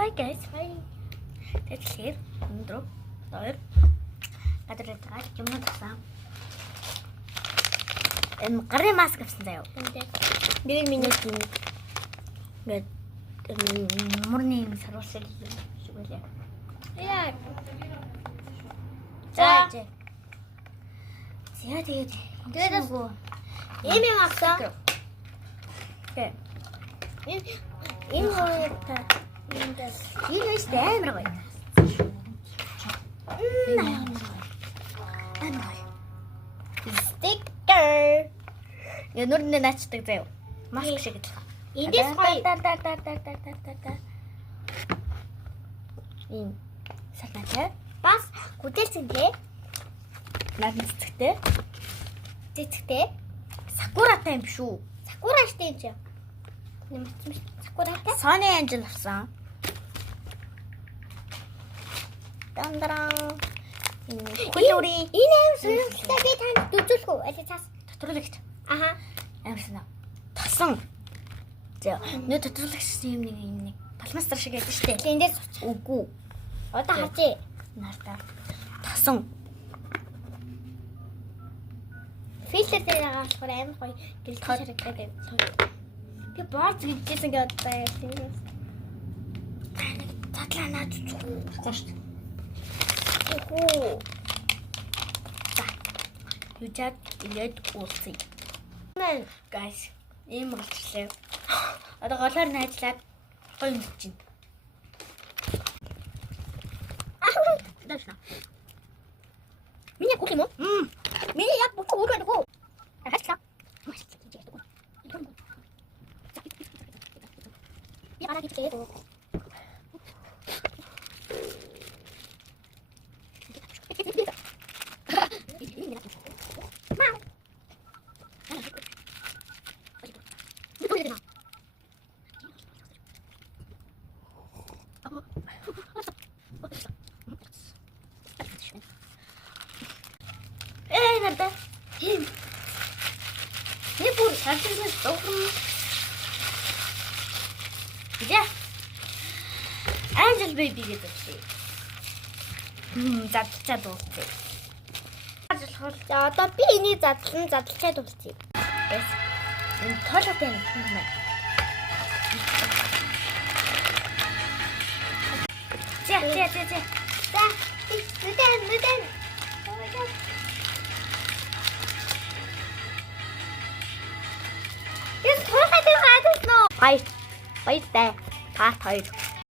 Hi guys. Тэгэхээр өнөөдөр хоёр гадар байгаа юм тасан. Гарын маск авсан заяа. Нэг минут ингээд мөрний саруулсан юм шиг байлаа. Яа. За. Тэгээд нөгөө ийм юм авсан. Тэг. Энэ хоёр та энэ амар гоё. Sticker. Я нүрнээ наачдаг заяа. Маск шиг л. Эндээс гоё. Ийм сарнатай. Бас хөдөлсөнтэй. Нагнцтэй. Цэцэгтэй. Сакуратай юм шүү. Сакура штэ юм чи. Нэмсэн сакуратай. Sony Angel авсан. Дандаран. Хөлөри. Энэ юм сонирхолтой би танд үзүүлэх үү? Аль цаас дотроологч. Аха. Амарсна. Тосон. За, нөө дотроологч юм нэг палмастер шиг байдаг штэ. Эндээс үгүй. Одоо харъя. Нартаа. Тосон. Фильтр дээр байгаа болохоор амар гоё гэрэл харагдаад байна. Би бооц гэжсэн гэдэг одоо яа. Татлаа наад зүггүй шүү дээ. Оо. Южаад илээд уулзъя. Мэн guys, ийм болчихлоо. Одоо голоор найзлаад гоё юм чинь. Дэвшна. Миний үгүй юм уу? Миний яг бүхэл үгүй байдаг. Хаачлаа. Я араа хийчихээ. Надо. Не буду, совсем добрым. Где? Angel baby гэдэг чи. Задлчаад дуусчих. За одоо би энийг задлчаад дуусчих. Эс. Энэ тоолоотой юм байна. За. За, нүдэн. Yes, what I do, I don't know. Bye, bye, part 2.